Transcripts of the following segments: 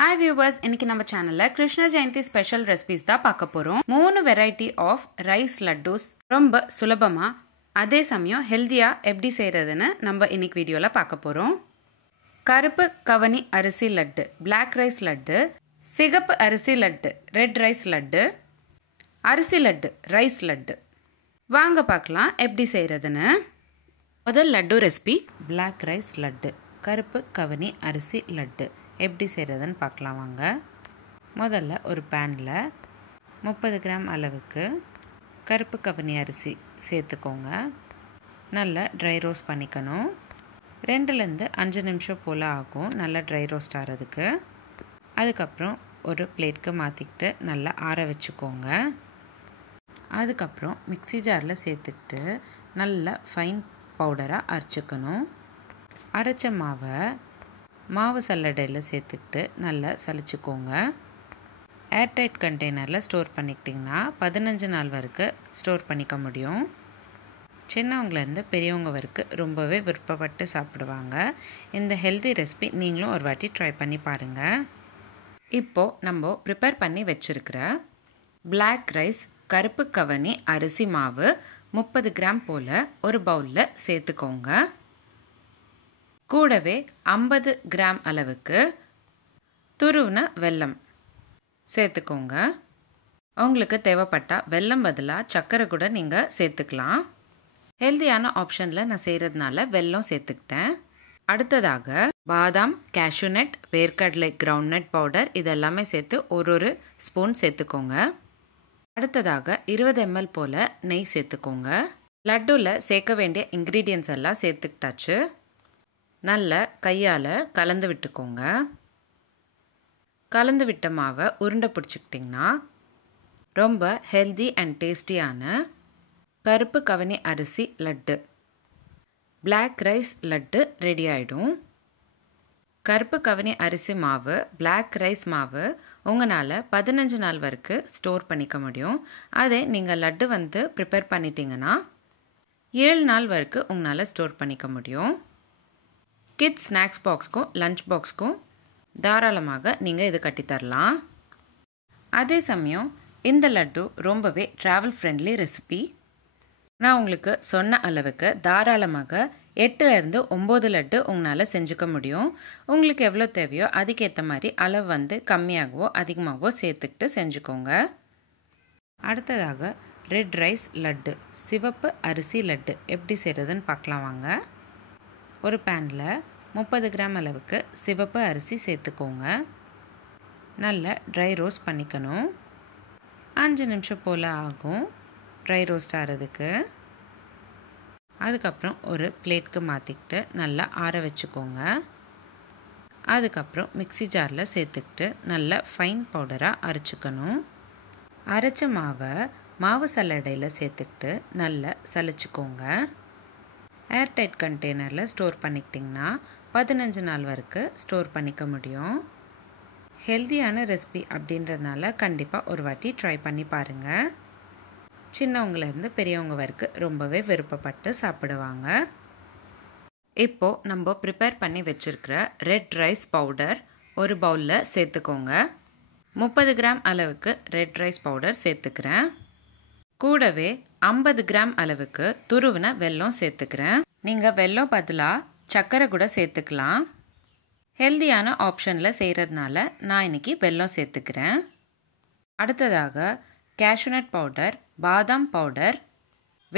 Hi viewers, இன்னைக்கு நம்ம சேனல்ல கிருஷ்ண ஜெயந்தி ஸ்பெஷல் ரெசிபிஸ் தான் பார்க்க போறோம். 3 வெரைட்டி ஆஃப் ரைஸ் லட்டூஸ் ரொம்ப சுலபமா அதே சமயம் ஹெல்தியா எப்படி செய்யறதுன்னு நம்ம இன்னைக்கு வீடியோல பார்க்க போறோம். கருப்பு கவனி அரிசி லட்டு, Black ரைஸ் லட்டு, சிகப்பு அரிசி லட்டு, Red ரைஸ் லட்டு, அரிசி லட்டு, ரைஸ் லட்டு. வாங்க பார்க்கலாம் எப்படி செய்யறதுன்னு. முதல் laddu recipe Black rice laddu, கருப்பு கவனி அரிசி லட்டு. எப்படி செய்கிறதுன்னு பார்க்கலாம் வாங்க. முதல்ல ஒரு பேனில் 30 கிராம் அளவுக்கு கருப்பு கவனி அரிசி சேர்த்துக்கோங்க. நல்லா ட்ரை ரோஸ்ட் பண்ணிக்கணும். 2லேருந்து 5 நிமிஷம் போல் ஆகும் நல்லா ட்ரை ரோஸ்ட் ஆகிறதுக்கு. அதுக்கப்புறம் ஒரு பிளேட்க்கு மாற்றிக்கிட்டு நல்லா ஆற வச்சுக்கோங்க. அதுக்கப்புறம் மிக்ஸி ஜாரில் சேர்த்துக்கிட்டு நல்லா ஃபைன் பவுடராக அரைச்சிக்கணும். அரைச்ச மாவு சல்லடையில் சேர்த்துக்கிட்டு நல்லா சலிச்சுக்கோங்க. ஏர்டைட் கண்டெய்னரில் ஸ்டோர் பண்ணிக்கிட்டிங்கன்னா 15 நாள் வரைக்கும் ஸ்டோர் பண்ணிக்க முடியும். சின்னவங்கலேருந்து பெரியவங்க வரைக்கும் ரொம்பவே விருப்பப்பட்டு சாப்பிடுவாங்க. இந்த ஹெல்தி ரெசிபி நீங்களும் ஒரு வாட்டி ட்ரை பண்ணி பாருங்கள். இப்போது நம்ம ப்ரிப்பேர் பண்ணி வச்சுருக்கிற Black ரைஸ் கருப்பு கவனி அரிசி மாவு 30 கிராம் போல் ஒரு பவுலில் சேர்த்துக்கோங்க. கூடவே 50 கிராம் அளவுக்கு துருவின வெல்லம் சேர்த்துக்கோங்க. உங்களுக்கு தேவைப்பட்டால் வெல்லம் பதிலாக சர்க்கரை கூட நீங்கள் சேர்த்துக்கலாம். ஹெல்தியான ஆப்ஷனில் நான் செய்கிறதுனால வெல்லம் சேர்த்துக்கிட்டேன். அடுத்ததாக பாதாம், கேஷ்யூநட், வேர்க்கடலை, கிரவுண்ட்நட் பவுடர் இதெல்லாமே சேர்த்து ஒரு ஸ்பூன் சேர்த்துக்கோங்க. அடுத்ததாக 20 ml போல் நெய் சேர்த்துக்கோங்க. லட்டுவில் சேர்க்க வேண்டிய இன்க்ரீடியன்ட்ஸ் எல்லாம் சேர்த்துக்கிட்டாச்சு. நல்ல கையால் கலந்து விட்டுக்கோங்க. கலந்து விட்ட மாவை உருண்டை பிடிச்சிக்கிட்டிங்கன்னா ரொம்ப ஹெல்தி அண்ட் டேஸ்டியான கருப்பு கவனி அரிசி laddu, Black rice laddu ready ஆகிடும். கருப்பு கவனி அரிசி மாவு, Black ரைஸ் மாவு உங்களால் 15 நாள் வரைக்கும் ஸ்டோர் பண்ணிக்க முடியும். அதே நீங்கள் லட்டு ப்ரிப்பேர் பண்ணிட்டீங்கன்னா 7 நாள் வரைக்கும் உங்களால் ஸ்டோர் பண்ணிக்க முடியும். கிட்ஸ் ஸ்நாக்ஸ் பாக்ஸ்க்கும் லஞ்ச் பாக்ஸ்க்கும் தாராளமாக நீங்கள் இது கட்டித்தரலாம். அதே சமயம் இந்த லட்டு ரொம்பவே ட்ராவல் ஃப்ரெண்ட்லி ரெசிபி. நான் உங்களுக்கு சொன்ன அளவுக்கு தாராளமாக 8லேருந்து 9 லட்டு உங்களால் செஞ்சுக்க முடியும். உங்களுக்கு எவ்வளோ தேவையோ அதுக்கேற்ற மாதிரி அளவு கம்மியாகவோ அதிகமாகவோ சேர்த்துக்கிட்டு செஞ்சுக்கோங்க. அடுத்ததாக ரெட் ரைஸ் லட்டு, சிவப்பு அரிசி லட்டு எப்படி செய்கிறதுன்னு பார்க்கலாம் வாங்க. ஒரு பேனில் 30 கிராம் அளவுக்கு சிவப்பு அரிசி சேர்த்துக்கோங்க. நல்லா ட்ரை ரோஸ்ட் பண்ணிக்கணும். 5 நிமிஷம் போல் ஆகும் ட்ரை ரோஸ்ட் ஆகிறதுக்கு. அதுக்கப்புறம் ஒரு பிளேட்க்கு மாற்றிக்கிட்டு நல்லா ஆற வச்சுக்கோங்க. அதுக்கப்புறம் மிக்ஸி ஜாரில் சேர்த்துக்கிட்டு நல்லா ஃபைன் பவுடராக அரைச்சிக்கணும். அரைச்ச மாவு சல்லடையில் சேர்த்துக்கிட்டு நல்லா சலிச்சுக்கோங்க. ஏர்டைட் கண்டெய்னரில் ஸ்டோர் பண்ணிக்கிட்டிங்கன்னா 15 நாள் வரைக்கும் ஸ்டோர் பண்ணிக்க முடியும். ஹெல்தியான ரெசிபி அப்படின்றதுனால கண்டிப்பாக ஒரு வாட்டி ட்ரை பண்ணி பாருங்கள். சின்னவங்கலேருந்து பெரியவங்க வரைக்கும் ரொம்பவே விருப்பப்பட்டு சாப்பிடுவாங்க. இப்போது நம்ம ப்ரிப்பேர் பண்ணி வச்சுருக்கிற ரெட் ரைஸ் பவுடர் ஒரு பவுலில் சேர்த்துக்கோங்க. 30 கிராம் அளவுக்கு ரெட் ரைஸ் பவுடர் சேர்த்துக்கிறேன். கூடவே 50 கிராம் அளவுக்கு துருவின வெல்லம் சேர்த்துக்கிறேன். நீங்கள் வெல்லம் பதிலாக சர்க்கரை கூட சேர்த்துக்கலாம். ஹெல்தியான ஆப்ஷனில் செய்கிறதுனால நான் இன்றைக்கி வெல்லம் சேர்த்துக்கிறேன். அடுத்ததாக கேஷ்யூநட் பவுடர், பாதாம் பவுடர்,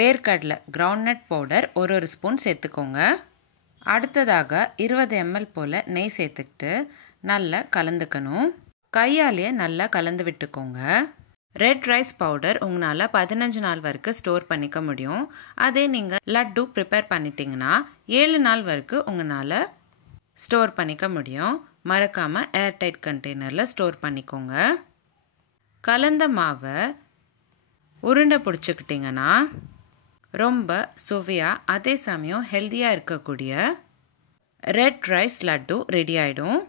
வேர்க்கடலை, கிரவுண்ட்நட் பவுடர் ஒரு ஸ்பூன் சேர்த்துக்கோங்க. அடுத்ததாக 20 ml போல் நெய் சேர்த்துக்கிட்டு நல்லா கலந்துக்கணும். கையாலேயே நல்லா கலந்து விட்டுக்கோங்க. ரெட் ரைஸ் பவுடர் உங்களால் 15 நாள் வரைக்கும் ஸ்டோர் பண்ணிக்க முடியும். அதே நீங்கள் லட்டு ப்ரிப்பேர் பண்ணிட்டீங்கன்னா 7 நாள் வரைக்கும் உங்களால் ஸ்டோர் பண்ணிக்க முடியும். மறக்காமல் ஏர்டைட் கண்டெய்னரில் ஸ்டோர் பண்ணிக்கோங்க. கலந்த மாவை உருண்டை பிடிச்சிக்கிட்டிங்கன்னா ரொம்ப சுவையாக அதே சமயம் ஹெல்த்தியாக இருக்கக்கூடிய ரெட் ரைஸ் லட்டு ரெடி ஆகிடும்.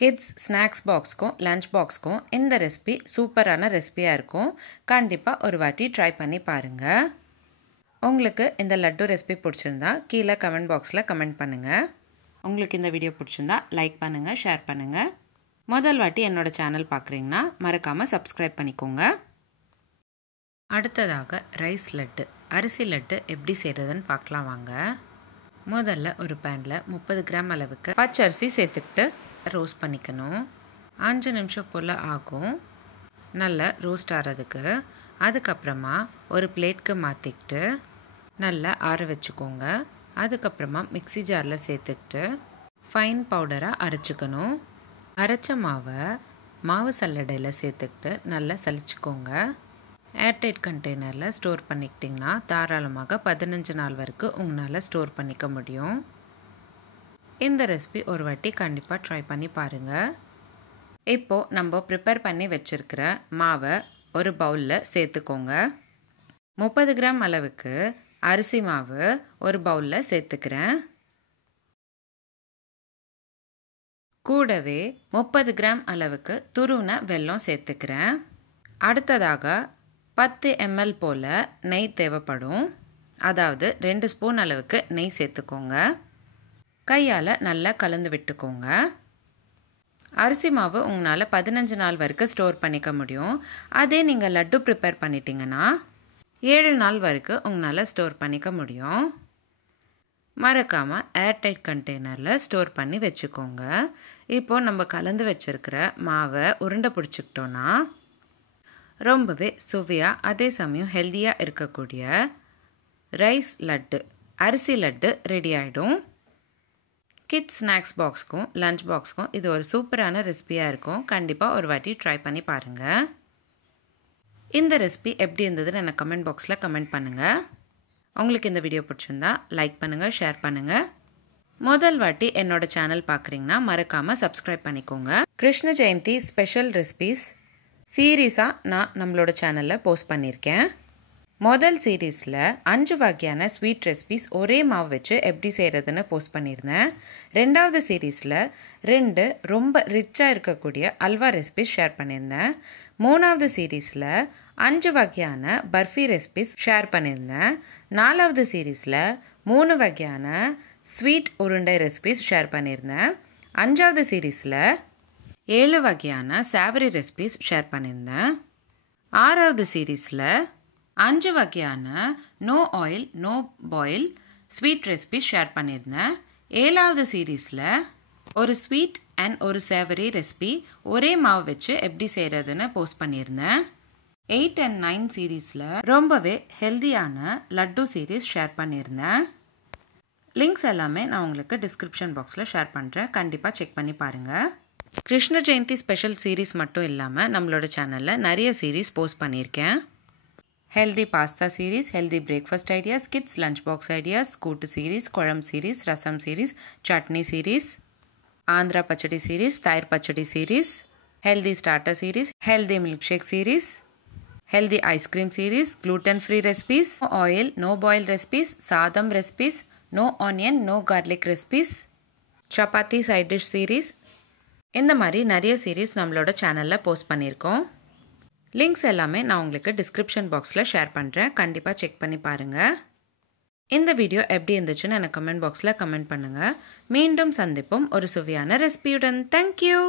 கிட்ஸ் ஸ்நாக்ஸ் பாக்ஸ்க்கும் லஞ்ச் பாக்ஸ்க்கும் இந்த ரெசிபி சூப்பரான ரெசிபியாக இருக்கும். கண்டிப்பாக ஒரு வாட்டி ட்ரை பண்ணி பாருங்கள். உங்களுக்கு இந்த லட்டு ரெசிபி பிடிச்சிருந்தா கீழே கமெண்ட் பாக்ஸில் கமெண்ட் பண்ணுங்கள். உங்களுக்கு இந்த வீடியோ பிடிச்சிருந்தா லைக் பண்ணுங்கள், ஷேர் பண்ணுங்கள். முதல் வாட்டி என்னோட சேனல் பார்க்குறீங்கன்னா மறக்காமல் சப்ஸ்கிரைப் பண்ணிக்கோங்க. அடுத்ததாக ரைஸ் லட்டு, அரிசி லட்டு எப்படி செய்கிறதுன்னு பார்க்கலாம் வாங்க. முதல்ல ஒரு பேனில் 30 கிராம் அளவுக்கு பச்சரிசி சேர்த்துக்கிட்டு ரோஸ்ட் பண்ணிக்கணும். 5 நிமிஷம் போல் ஆகும் நல்லா ரோஸ்ட் ஆகிறதுக்கு. அதுக்கப்புறமா ஒரு பிளேட்க்கு மாற்றிக்கிட்டு நல்லா ஆற வச்சுக்கோங்க. அதுக்கப்புறமா மிக்ஸி ஜாரில் சேர்த்துக்கிட்டு ஃபைன் பவுடராக அரைச்சிக்கணும். அரைச்ச மாவை மாவு சல்லடையில் சேர்த்துக்கிட்டு நல்லா சலிச்சுக்கோங்க. ஏர்டைட் கண்டெய்னரில் ஸ்டோர் பண்ணிக்கிட்டிங்கன்னா தாராளமாக 15 நாள் வரைக்கும் உங்களால் ஸ்டோர் பண்ணிக்க முடியும். இந்த ரெசிபி ஒரு வாட்டி கண்டிப்பாக ட்ரை பண்ணி பாருங்கள். இப்போது நம்ம ப்ரிப்பேர் பண்ணி வச்சுருக்கிற மாவை ஒரு பவுலில் சேர்த்துக்கோங்க. 30 கிராம் அளவுக்கு அரிசி மாவு ஒரு பவுலில் சேர்த்துக்கிறேன். கூடவே 30 கிராம் அளவுக்கு துருவின வெல்லம் சேர்த்துக்கிறேன். அடுத்ததாக 10 ml போல் நெய் தேவைப்படும். அதாவது 2 ஸ்பூன் அளவுக்கு நெய் சேர்த்துக்கோங்க. கையால் நல்லா கலந்து விட்டுக்கோங்க. அரிசி மாவு உங்களால் 15 நாள் வரைக்கும் ஸ்டோர் பண்ணிக்க முடியும். அதே நீங்கள் லட்டு ப்ரிப்பேர் பண்ணிட்டீங்கன்னா 7 நாள் வரைக்கும் உங்களால் ஸ்டோர் பண்ணிக்க முடியும். மறக்காமல் ஏர்டைட் கண்டெய்னரில் ஸ்டோர் பண்ணி வச்சுக்கோங்க. இப்போது நம்ம கலந்து வச்சுருக்கிற மாவை உருண்டை பிடிச்சிக்கிட்டோன்னா ரொம்பவே சுவையாக அதே சமயம் ஹெல்த்தியாக இருக்கக்கூடிய ரைஸ் லட்டு, அரிசி லட்டு ரெடி ஆகிடும். கிட்ஸ் ஸ்நாக்ஸ் பாக்ஸ்க்கும் லஞ்ச் பாக்ஸ்க்கும் இது ஒரு சூப்பரான ரெசிபியாக இருக்கும். கண்டிப்பாக ஒரு வாட்டி ட்ரை பண்ணி பாருங்கள். இந்த ரெசிபி எப்படி இருந்ததுன்னு எனக்கு கமெண்ட் பாக்ஸில் கமெண்ட் பண்ணுங்கள். உங்களுக்கு இந்த வீடியோ பிடிச்சிருந்தா லைக் பண்ணுங்கள், ஷேர் பண்ணுங்கள். முதல் வாட்டி என்னோடய சேனல் பார்க்குறீங்கன்னா மறக்காமல் சப்ஸ்கிரைப் பண்ணிக்கோங்க. கிருஷ்ண ஜெயந்தி ஸ்பெஷல் ரெசிபீஸ் சீரீஸாக நான் நம்மளோட சேனலில் போஸ்ட் பண்ணியிருக்கேன். முதல் சீரீஸில் 5 வகையான ஸ்வீட் ரெசிபீஸ் ஒரே மாவு வச்சு எப்படி செய்கிறதுன்னு போஸ்ட் பண்ணியிருந்தேன். 2வது சீரீஸில் 2 ரொம்ப ரிச்சாக இருக்கக்கூடிய அல்வா ரெசிபீஸ் ஷேர் பண்ணியிருந்தேன். 3வது சீரீஸில் 5 வகையான பர்ஃபி ரெசிபீஸ் ஷேர் பண்ணியிருந்தேன். 4வது சீரீஸில் 3 வகையான ஸ்வீட் உருண்டை ரெசிபீஸ் ஷேர் பண்ணியிருந்தேன். 5வது சீரீஸில் 7 வகையான சாவரி ரெசிபீஸ் ஷேர் பண்ணியிருந்தேன். 6வது சீரீஸில் 5 வகையான no oil no boil sweet recipes share பண்ணியிருந்தேன். 7வது சீரீஸில் ஒரு ஸ்வீட் அண்ட் ஒரு சேவரி ரெசிபி ஒரே மாவு வச்சு எப்படி செய்கிறதுன்னு போஸ்ட் பண்ணியிருந்தேன். 8 and 9 சீரீஸில் ரொம்பவே ஹெல்த்தியான லட்டு சீரீஸ் ஷேர் பண்ணியிருந்தேன். லிங்க்ஸ் எல்லாமே நான் உங்களுக்கு டிஸ்கிரிப்ஷன் பாக்ஸில் ஷேர் பண்ணுறேன். கண்டிப்பாக செக் பண்ணி பாருங்கள். கிருஷ்ண ஜெயந்தி ஸ்பெஷல் சீரீஸ் மட்டும் இல்லாமல் நம்மளோட சேனலில் நிறைய சீரீஸ் போஸ்ட் பண்ணியிருக்கேன். Healthy pasta series, healthy breakfast ideas, kids lunch box ideas, கூட்டு சீரீஸ், குழம்பு series, rasam series, chutney series, Andhra pachadi series, தயிர் pachadi series, healthy starter series, healthy milkshake series, healthy ice cream series, gluten free recipes, no oil no boil recipes, சாதம் recipes, no onion no garlic recipes, chapati side dish series, இந்த மாதிரி நிறைய series நம்மளோட சேனலில் post பண்ணியிருக்கோம். Links எல்லாமே நான் உங்களுக்கு டிஸ்கிரிப்ஷன் பாக்ஸில் ஷேர் பண்ணுறேன். கண்டிப்பாக செக் பண்ணி பாருங்கள். இந்த வீடியோ எப்படி இருந்துச்சுன்னு எனக்கு கமெண்ட் பாக்ஸில் கமெண்ட் பண்ணுங்கள். மீண்டும் சந்திப்போம் ஒரு சுவையான ரெசிபியுடன். தேங்க்யூ.